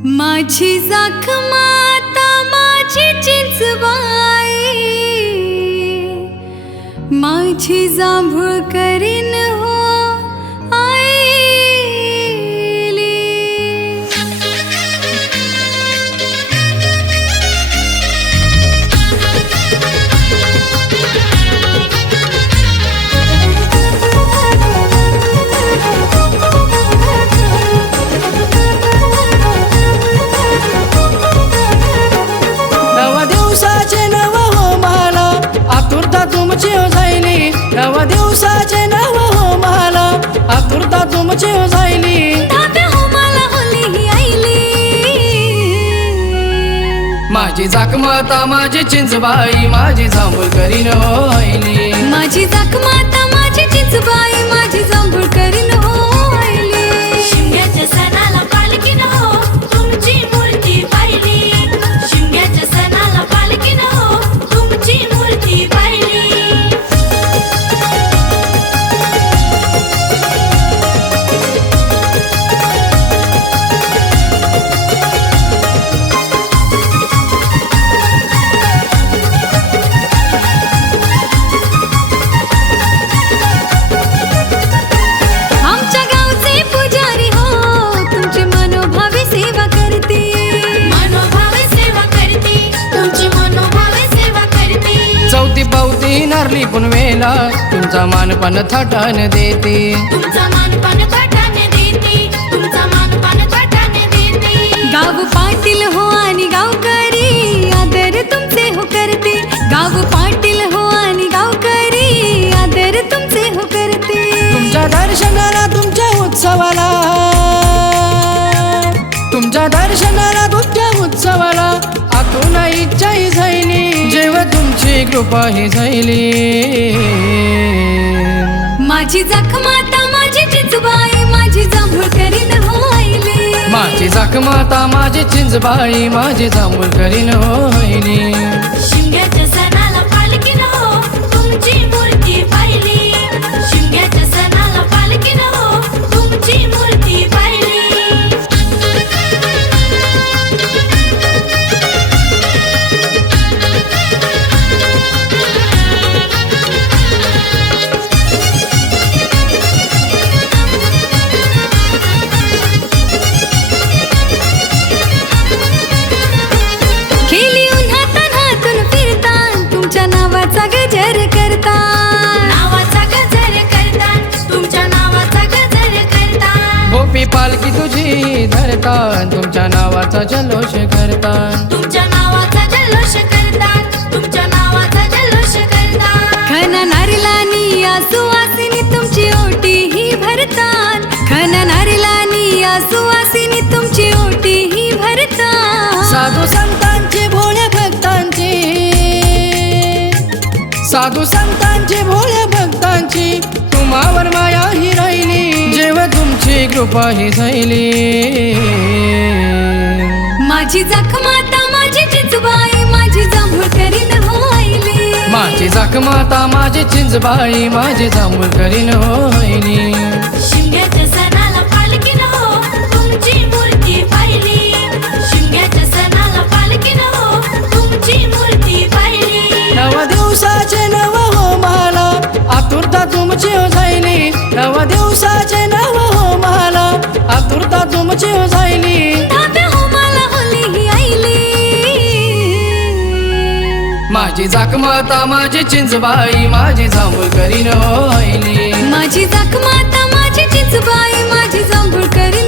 माझी जखम आता माझी चिंचबाई, माझी जांभूळ करीन हो आईली। नव दिवसाचे नव हो मला आतुरता तुमची हो जायली। धाब्या हो मला होली ही आईली। माझी जखम आता माझी चिंचबाई, माझी जांभूळ करीन हो आईली। माझी जखम आता माझी चिंचबाई, माझी जांभूळ करीन हो आईली। शिमग्याच्या सणाला पालखीन हो तुमची मूर्ती पाहिली। शिमग्याच्या सणाला पालखीन हो तुमची मूर्ती पाहिली। आमच्या गावचे पुजारी हो तुमची मनोभावे सेवा करते। मनोभावे सेवा करते, तुमची मनोभावे सेवा करते। चौथी पावती नारली पुनवेला तुमचा मानपान थाटान देते। तुमचा मानपान थाटाने देते, तुमचा मानपान थाटाने देते। गाव पाटील हो आणि गावकरी आदर तुमचे हो करते। गाव पाटील हो आणि गावकरी आदर तुमचे हो करते। तुमच्या दर्शनाला तुमच्या उत्सवाला, तुमच्या दर्शनाला तुमच्या उत्सवाला आतून इच्छा ही झाली, जेव्हा तुमची कृपा ही झाली। माझी जखम आता माझी चिंचबाई, माझी जांभूळ करीन हो आईली। माझी जखम आता माझी चिंचबाई, माझी जांभूळ करीन हो आईली। शिमग्याच्या सणाला पालखीन हो तुमची मूर्ती पाहिली। शिमग्याच्या सणाला पालखीन हो तुमची मूर्ती पाहिली। खेली उन्हातून हातून फिरता तुमच्या नावाचा गजर करता। नावाचा गजर करतात, तुमच्या नावाचा गजर करतात। गोपी पालखी तुझी धरता तुमच्या नावाचा जल्लोष करता। तुमच्या नावाचा जल्लोष करतात, तुमच्या नावाचा जल्लोष करतात। खना नारलानी या सुवासिनी तुमची ओटी ही भरतात। खना नारलानी या सुवासिनी तुमची ओटी ही भरतात। साधू संतांची भोळ्या भक्तांची, साधू संतांची भोळ्या भक्तांची तुम्हावर माया ही राहिली, जेव्हा तुमची कृपा ही झाली। माझी जखम आता माझी चिंचबाई, माझी जांभूळ करीन हो आईली। माझी जखम आता माझी चिंचबाई, माझी जांभूळ करीन हो आईली। शिमग्याच्या सणाला पालखीन हो तुमची मूर्ती पाहिली। शिमग्याच्या सणाला पालखीन हो तुमची मूर्ती पाहिली। नव दिवसाचे नव हो मला आतुरता तुमची हो जायली। नव दिवसाचे नव हो मला आतुरता तुमची हो जायली। धाब्या हो मला होली ही आईली। माझी जखम आता माझी चिंचबाई, माझी जांभूळ करीन हो आईली। माझी जखम आता माझी चिंचबाई, माझी जांभूळ करीन